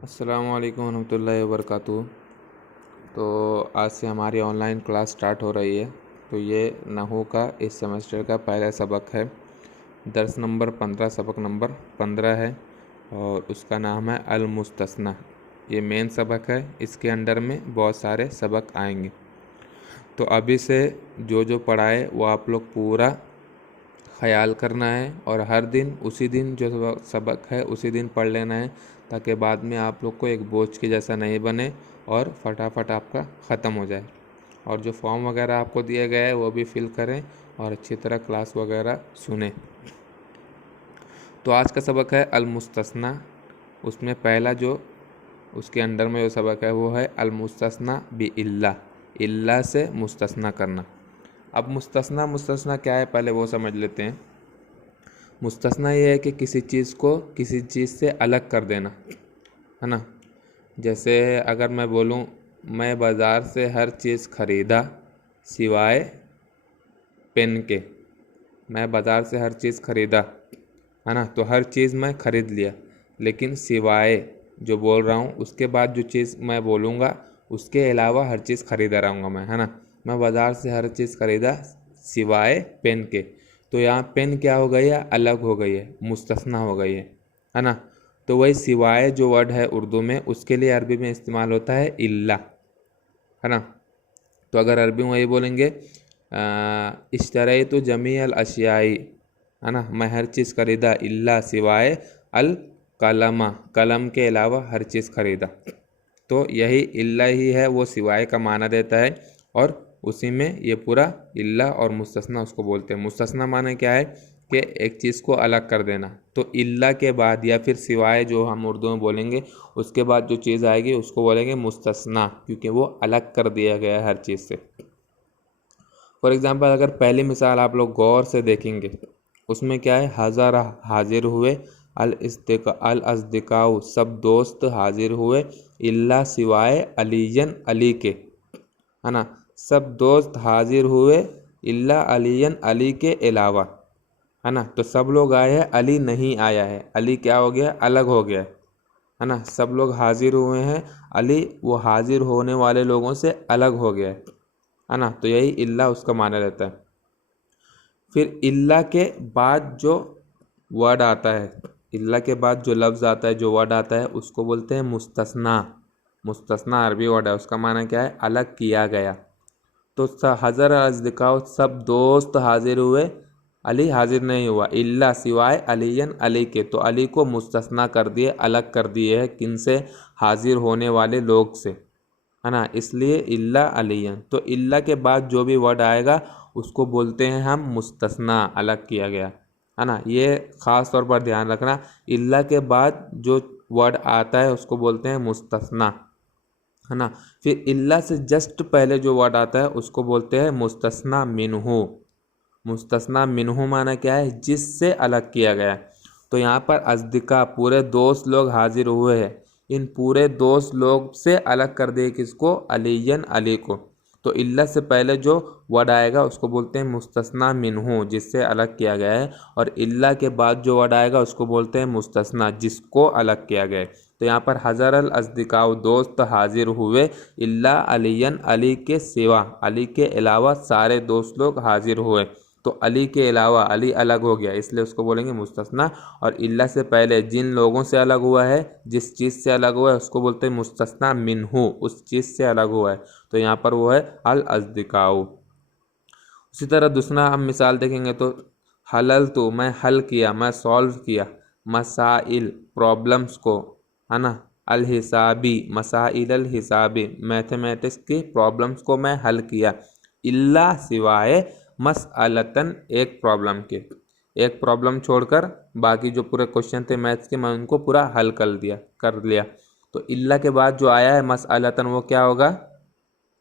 अस्सलामु अलैकुम रहमतुल्लाहि वबरकातुहू। तो आज से हमारी ऑनलाइन क्लास स्टार्ट हो रही है। तो ये नहू का इस सेमेस्टर का पहला सबक है। दर्स नंबर 15, सबक नंबर 15 है और उसका नाम है अल मुस्तस्ना। ये मेन सबक है, इसके अंडर में बहुत सारे सबक आएंगे। तो अभी से जो जो पढ़ाए वो आप लोग पूरा ख्याल करना है और हर दिन उसी दिन जो सबक है उसी दिन पढ़ लेना है, ताकि बाद में आप लोग को एक बोझ के जैसा नहीं बने और फटाफट आपका ख़त्म हो जाए। और जो फॉर्म वगैरह आपको दिया गया है वो भी फिल करें और अच्छी तरह क्लास वगैरह सुने। तो आज का सबक है अल मुस्तस्ना। उसमें पहला जो उसके अंडर में जो सबक है वो है अल मुस्तस्ना बि इल्ला, इल्ला से मुस्तस्ना करना। अब मुस्तस्ना क्या है पहले वो समझ लेते हैं। मुस्तस्ना ये है कि किसी चीज़ को किसी चीज़ से अलग कर देना, है ना। जैसे अगर मैं बोलूँ मैं बाज़ार से हर चीज़ ख़रीदा सिवाय पेन के। मैं बाज़ार से हर चीज़ ख़रीदा, है ना, तो हर चीज़ मैं ख़रीद लिया, लेकिन सिवाय जो बोल रहा हूँ उसके बाद जो चीज़ मैं बोलूँगा उसके अलावा हर चीज़ ख़रीदा रहूँगा मैं, है ना। मैं बाज़ार से हर चीज़ ख़रीदा सिवाय पेन के। तो यहाँ पेन क्या हो गई है, अलग हो गई है, मुस्तस्ना हो गई है ना। तो वही सिवाय जो वर्ड है उर्दू में उसके लिए अरबी में इस्तेमाल होता है इल्ला, है ना। तो अगर अरबी में वही बोलेंगे इश्तरई तो जमी अल अशियाई, है ना, मैं हर चीज़ ख़रीदा इल्ला सिवाय अल कलमा, कलम के अलावा हर चीज़ ख़रीदा। तो यही इल्ला ही है, वो सिवाय का माना देता है और उसी में ये पूरा इल्ला और मुस्तस्ना उसको बोलते हैं। मुस्तस्ना माने क्या है कि एक चीज़ को अलग कर देना। तो इल्ला के बाद या फिर सिवाय जो हम उर्दू में बोलेंगे उसके बाद जो चीज़ आएगी उसको बोलेंगे मुस्तस्ना, क्योंकि वो अलग कर दिया गया है हर चीज़ से। फॉर एग्ज़ाम्पल अगर पहली मिसाल आप लोग गौर से देखेंगे उसमें क्या है, हज़ारा हाजिर हुए, अल अज़दिकाउ सब दोस्त हाजिर हुए, इल्ला सिवाय अलीयन अली के, है ना, सब दोस्त हाजिर हुए इल्ला अलीयन अली के अलावा, है ना। तो सब लोग आए हैं, अली नहीं आया है, अली क्या हो गया, अलग हो गया है ना। सब लोग हाजिर हुए हैं, अली वो हाजिर होने वाले लोगों से अलग हो गया है ना। तो यही इल्ला उसका माना रहता है। फिर इल्ला के बाद जो वर्ड आता है, इल्ला के बाद जो लफ्ज़ आता है, जो वर्ड आता है उसको बोलते हैं मुस्तस्ना। मुस्तस्ना अरबी वर्ड है, उसका माना क्या है, अलग किया गया। तो हज़र अज़दिकाओ सब दोस्त हाजिर हुए, अली हाजिर नहीं हुआ, इल्ला सिवाय अलीयन अली के। तो अली को मुस्तस्ना कर दिए, अलग कर दिए है, किन से, हाजिर होने वाले लोग से, है ना, इसलिए इल्ला अलीयन। तो इल्ला के बाद जो भी वर्ड आएगा उसको बोलते हैं हम मुस्तस्ना, अलग किया गया, है ना। ये ख़ास तौर पर ध्यान रखना, इल्ला के बाद जो वर्ड आता है उसको बोलते हैं मुस्तस्ना, है ना। फिर इल्ला से जस्ट पहले जो वर्ड आता है उसको बोलते हैं मुस्तस्ना मिन्हु। मुस्तस्ना मिन्हु माना क्या है, जिससे अलग किया गया है। तो यहाँ पर अज़दिका पूरे दोस्त लोग हाजिर हुए हैं, इन पूरे दोस्त लोग से अलग कर दिए किसको, अलीयन अली को। तो इल्ला से पहले जो वर्ड आएगा उसको बोलते हैं मुस्तस्ना मिन्हु, जिससे अलग किया गया है। और इल्ला के बाद जो वर्ड आएगा उसको बोलते हैं मुस्तस्ना, जिसको अलग किया गया है। तो यहाँ पर हज़र अल अज़दिकाउ दोस्त हाजिर हुए, इल्ला अलीयन अली के सिवा, अली के अलावा सारे दोस्त लोग हाजिर हुए। तो अली के अलावा, अली अलग हो गया इसलिए उसको बोलेंगे मुस्तस्ना। और इल्ला से पहले जिन लोगों से अलग हुआ है, जिस चीज़ से अलग हुआ है उसको बोलते हैं मुस्तस्ना मिन्हु, उस चीज़ से अलग हुआ है। तो यहाँ पर वो है अल अज़दिकाउ। उसी तरह दूसरा हम मिसाल देखेंगे तो हलल तो मैं हल किया, मैं सॉल्व किया, मसाइल प्रॉब्लम्स को, है ना, अल हिसाबी मसाइल अल हिसाबी मैथमेटिक्स की प्रॉब्लम्स को मैं हल किया, इल्ला सिवाय मसअलतन एक प्रॉब्लम के। एक प्रॉब्लम छोड़कर बाकी जो पूरे क्वेश्चन थे मैथ्स के मैं उनको पूरा हल कर लिया। तो इल्ला के बाद जो आया है मसअलतन वो क्या होगा,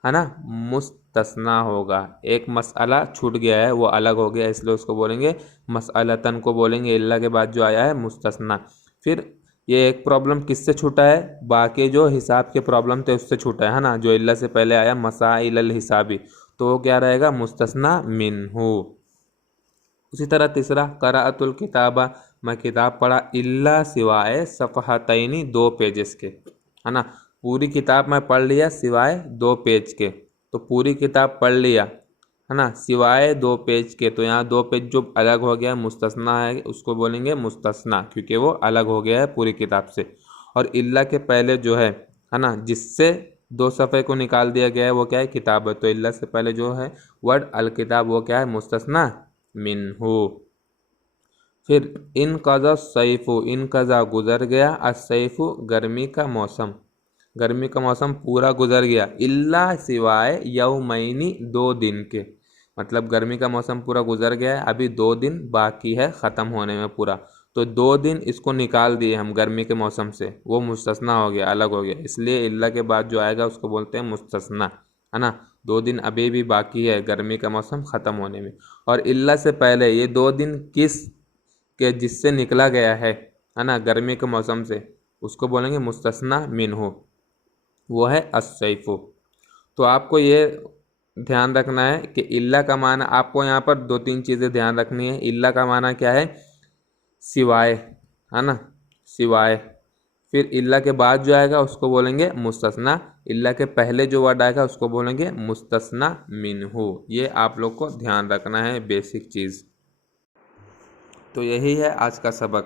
है ना, मुस्तस्ना होगा। एक मसअला छूट गया है, वो अलग हो गया, इसलिए उसको बोलेंगे मसअलतन को बोलेंगे इल्ला के बाद जो आया है मुस्तस्ना। फिर ये एक प्रॉब्लम किससे छूटा है, बाकी जो हिसाब के प्रॉब्लम थे उससे छूटा है ना, जो इल्ला से पहले आया मसाइल अल हिसाबी, तो वो क्या रहेगा, मुस्तस्ना मिन्हु। उसी तरह तीसरा कराअतुल किताबा, मैं किताब पढ़ा इल्ला सिवाय सफ़हतैनी 2 पेजेस के, है ना। पूरी किताब मैं पढ़ लिया सिवाय 2 पेज के, तो पूरी किताब पढ़ लिया, है ना, सिवाय 2 पेज के। तो यहाँ 2 पेज जो अलग हो गया मुस्तस्ना है, उसको बोलेंगे मुस्तस्ना, क्योंकि वो अलग हो गया है पूरी किताब से। और इल्ला के पहले जो है ना, जिससे 2 सफ़े को निकाल दिया गया है वो क्या है, किताब है। तो इल्ला से पहले जो है वर्ड अल किताब वो क्या है, मुस्तस्ना मिन्हु। फिर इन कज़ा सैफु, इन कज़ा गुजर गया, असैफु गर्मी का मौसम, गर्मी का मौसम पूरा गुजर गया, इल्ला सिवाय यौमैनी 2 दिन के, मतलब गर्मी का मौसम पूरा गुजर गया है, अभी 2 दिन बाकी है ख़त्म होने में पूरा। तो 2 दिन इसको निकाल दिए हम गर्मी के मौसम से, वो मुस्तस्ना हो गया, अलग हो गया, इसलिए इल्ला के बाद जो आएगा उसको बोलते हैं मुस्तस्ना, है ना। 2 दिन अभी भी बाकी है गर्मी का मौसम ख़त्म होने में। और इल्ला से पहले ये 2 दिन किस के जिससे निकला गया है ना, गर्मी के मौसम से, उसको बोलेंगे मुस्तस्ना मिन्हु, वो है अस्सैफु। तो आपको ये ध्यान रखना है कि इल्ला का माना, आपको यहाँ पर 2-3 चीज़ें ध्यान रखनी है। इल्ला का माना क्या है, सिवाय, है ना, सिवाय। फिर इल्ला के बाद जो आएगा उसको बोलेंगे मुस्तस्ना, इल्ला के पहले जो वर्ड आएगा उसको बोलेंगे मुस्तस्ना मिन्हु। ये आप लोग को ध्यान रखना है, बेसिक चीज़। तो यही है आज का सबक,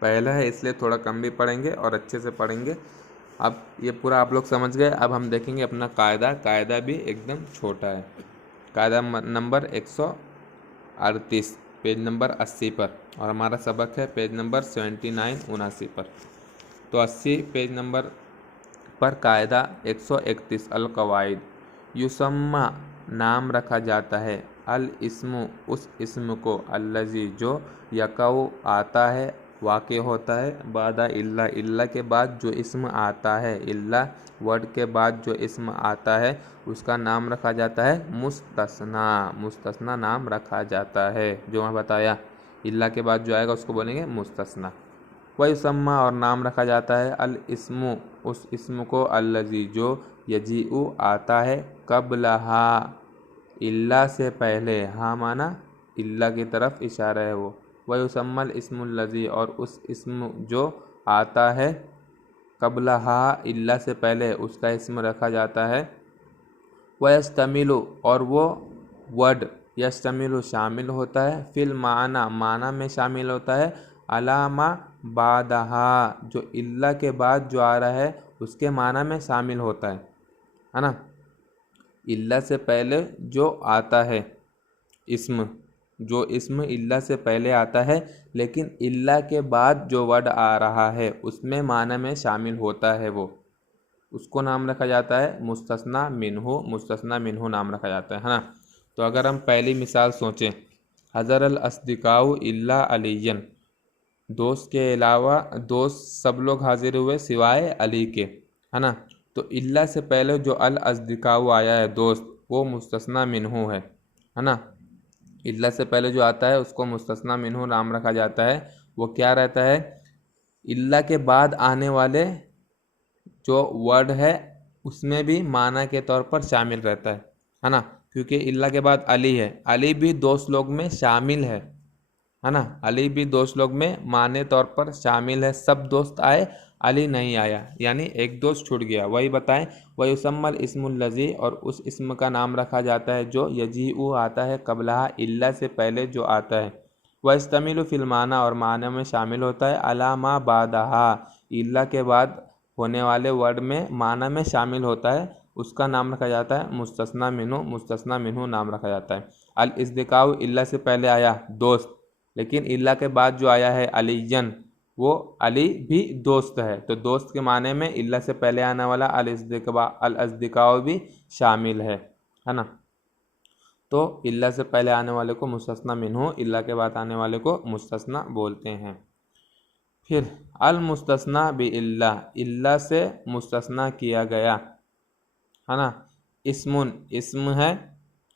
पहला है इसलिए थोड़ा कम भी पढ़ेंगे और अच्छे से पढ़ेंगे। अब ये पूरा आप लोग समझ गए। अब हम देखेंगे अपना कायदा, कायदा भी एकदम छोटा है। कायदा नंबर 138 पेज नंबर 80 पर, और हमारा सबक है पेज नंबर 79-79 पर। तो 80 पेज नंबर पर कायदा 131 अल कवाइद, युसम्मा नाम रखा जाता है, अल इस्मु उस इस्म को, अल्लजी जो, यकाउ आता है, वाक़ होता है, बादा इल्ला इल्ला के बाद जो इस्म आता है, इल्ला वर्ड के बाद जो इस्म आता है उसका नाम रखा जाता है मुस्तस्ना, मुस्तस्ना नाम रखा जाता है। जो मैं बताया इल्ला के बाद जो आएगा उसको बोलेंगे मुस्तस्ना। वयुसम्मा और नाम रखा जाता है, अल इस्मु उस इस्म को, अल्लजी जो, यजीउ आता है, कबलहा इल्ला से पहले, हाँ माना इल्ला की तरफ इशारा है वो। वयुसम्मल इस्मुल्लज़ी और उस इस्म जो आता है, कबलहा इल्ला से पहले उसका इस्म रखा जाता है। वयस्तमिलु और वो वर्ड यस्तमिलु शामिल होता है, फिल माना माना में शामिल होता है, अलामा बादहा जो इल्ला के बाद जो आ रहा है उसके माना में शामिल होता है ना। इल्ला से पहले जो आता है इस्म, जो इस्म इल्ला से पहले आता है लेकिन इल्ला के बाद जो वर्ड आ रहा है उसमें माना में शामिल होता है, वो उसको नाम रखा जाता है मुस्तस्ना मिन्हु, मुस्तस्ना मिन्हु नाम रखा जाता है ना। तो अगर हम पहली मिसाल सोचें, हज़र अल अस्दिकाउ इल्ला अलीयन, दोस्त के अलावा दोस्त सब लोग हाजिर हुए सिवाय अली के, है ना। तो इल्ला से पहले जो अल अस्दिकाउ आया है दोस्त, वो मुस्तस्ना मिन्हु है ना। इल्ला से पहले जो आता है उसको मुस्तस्ना मिन्हु नाम रखा जाता है। वो क्या रहता है, इल्ला के बाद आने वाले जो वर्ड है उसमें भी माना के तौर पर शामिल रहता है ना। क्योंकि इल्ला के बाद अली है, अली भी दोस्त लोग में शामिल है ना। अली भी दोस्त लोग में माने तौर पर शामिल है, सब दोस्त आए अली नहीं आया, यानी एक दोस्त छूट गया। वही बताएं, वही उसम्मल इस्मुल्लज़ी और उस इस्म का नाम रखा जाता है जो यजीउ आता है, कबलहा इल्ला से पहले जो आता है, वस्तमिलु फिल माना और माना में शामिल होता है, अलामा बादहा इल्ला के बाद होने वाले वर्ड में माना में शामिल होता है, उसका नाम रखा जाता है मुस्तस्ना मिन्हु, मुस्तस्ना मिन्हु नाम रखा जाता है। अल इस्दिकाउ इल्ला से पहले आया दोस्त, लेकिन इल्ला के बाद जो आया है अलीयन, वो अली भी दोस्त है, तो दोस्त के माने में इल्ला से पहले आने वाला अल अस्दिकाउ भी शामिल है ना। तो इल्ला से पहले आने वाले को मुस्तस्ना मिन्हु, इल्ला के बाद आने वाले को मुस्तस्ना बोलते हैं। फिर अल मुस्तस्ना बि इल्ला, इल्ला से मुस्तस्ना किया गया, है ना। इस्मुन इस्म है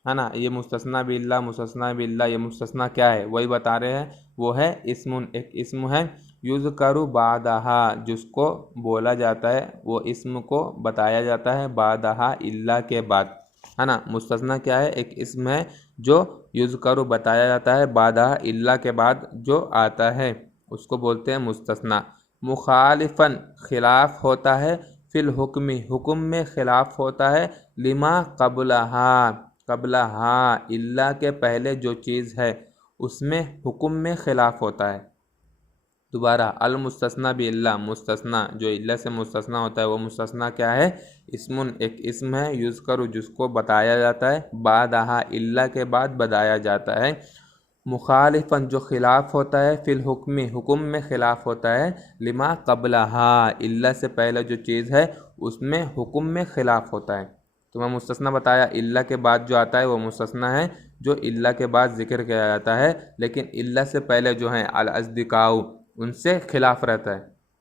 ना। ये मुस्तस्ना बिल्ला, मुस्तस्ना बिल्ला, ये मुस्तस्ना क्या है वही बता रहे हैं, वो है इस्मुन, एक इस्म है, युज़करु बादहा जिसको बोला जाता है, वो इस्म को बताया जाता है बादहा इल्ला के बाद, है ना। मुस्तस्ना क्या है, एक इसम है जो युज़करू बताया जाता है, बादा इल्ला के बाद जो आता है उसको बोलते हैं मुस्तस्ना। मुखालिफन खिलाफ होता है, फिल हुक्मी हुक्म में खिलाफ होता है, लिमा कबलहा कबलहा इल्ला के पहले जो चीज़ है उसमें हुक्म में खिलाफ होता है। दोबारा, अल मुस्तस्ना भी इल्ला, मुस्तस्ना जो इल्ला से मुस्तस्ना होता है वो मुस्तस्ना क्या है, इस्मुन एक इस्म है, यूज़ करो जिसको बताया जाता है, बादहा इल्ला के बाद बताया जाता है, मुखालिफन जो खिलाफ होता है, फिल हुक्मी हुक्म में खिलाफ होता है, लिमा कबलहा इल्ला से पहले जो चीज़ है उसमें हुक्म में खिलाफ होता है। तो मैं मुस्तस्ना बताया, इल्ला के बाद जो आता है वो मुस्तस्ना है जो इल्ला के बाद जिक्र किया जाता है, लेकिन इल्ला से पहले जो है अल अज़दिकाउ उनसे खिलाफ रहता है,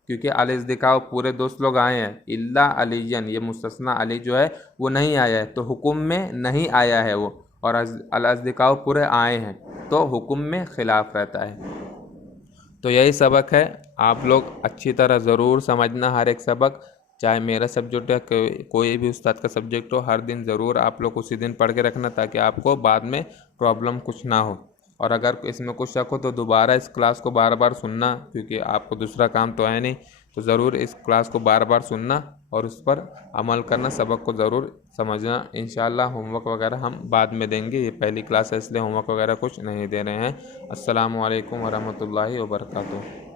क्योंकि अल अज़दिकाउ पूरे दोस्त लोग आए हैं, इल्ला अलीयन ये मुस्तस्ना अली जो है वो नहीं आया है, तो हुक्म में नहीं आया है वो, और अल अज़दिकाउ पूरे आए हैं तो हुक्म में खिलाफ रहता है। तो यही सबक है, आप लोग अच्छी तरह ज़रूर समझना हर एक सबक, चाहे मेरा सब्जेक्ट है कोई भी उस्ताद का सब्जेक्ट हो, हर दिन ज़रूर आप लोग उसी दिन पढ़ के रखना ताकि आपको बाद में प्रॉब्लम कुछ ना हो। और अगर इसमें कुछ शक हो तो दोबारा इस क्लास को बार बार सुनना, क्योंकि आपको दूसरा काम तो है नहीं, तो ज़रूर इस क्लास को बार बार सुनना और उस पर अमल करना, सबक को ज़रूर समझना। इंशाल्लाह होमवर्क वगैरह हम बाद में देंगे, ये पहली क्लास है इसलिए होमवर्क वगैरह कुछ नहीं दे रहे हैं। अस्सलामु अलैकुम वरहमतुल्लाहि वबरकातुहू।